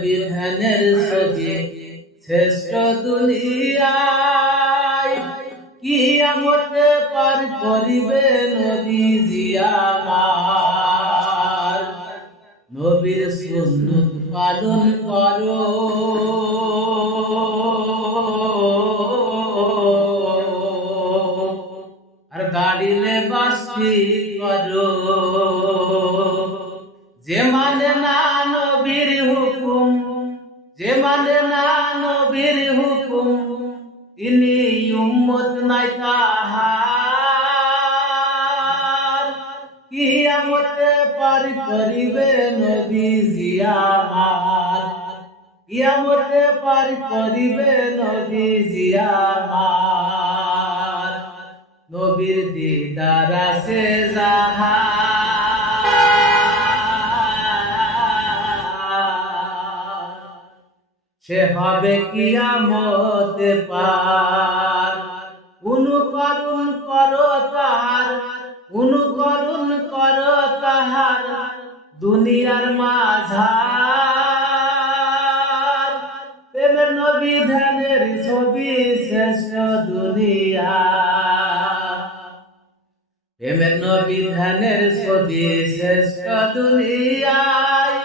বিধানের ছবি শ্রেষ্ঠ দুনিয়ায় কিয়ামতে পার করিবে নবীজি আমার। নবীর সুন্নত পালন করো, আর গাড়িলে বাসি করো। যে মানে না নবীর হুকুম, যে মানে না নবীর হুকুম, তিনি উম্মত নাই তাহার। কিয়ামতে পার করিবে নবীজি আমার, কিয়ামতে পার করিবে নবীজি আমার। নবীর দিদার আছে যাহার, সে হবে কিয়ামতে পার। অনুকরণ করো তাহার, অনুকরণ করো তাহার দুনিয়ার মাঝার। প্রেমের নবী ধ্যানের ছবি শ্রেষ্ঠ দুনিয়া, প্রেমের নবী ধ্যানের ছবি শ্রেষ্ঠ দুনিয়ায়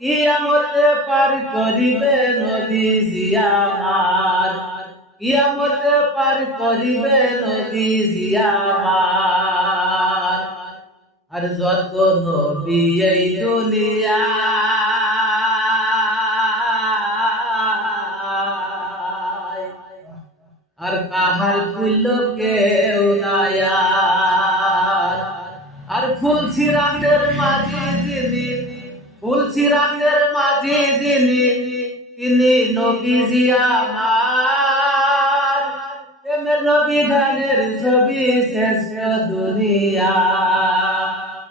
কিয়ামতে পার করিবে নবীজি আমার, কিয়ামতে পার করিবে নবীজি আমার। আর যত নবী এই দুনিয়া আর কাহার তুল্য কেউ নাই। আর ফুলছিরাতের মাঝে যিনি, ফুলছিরাতের মাঝে যিনি, তিনি নবীজি আমার। প্রেমের নবী ধ্যানের ছবি শ্রেষ্ঠ দুনিয়া,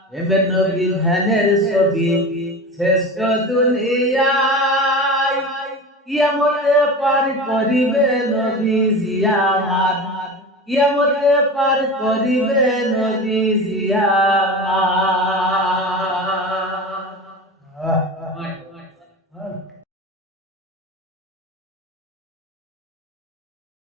প্রেমের নবী ধ্যানের ছবি শ্রেষ্ঠ দুনিয়ায় কিয়ামতে পার করিবে নবীজি আমার, কিয়ামতে পার করিবে নবীজি আমার।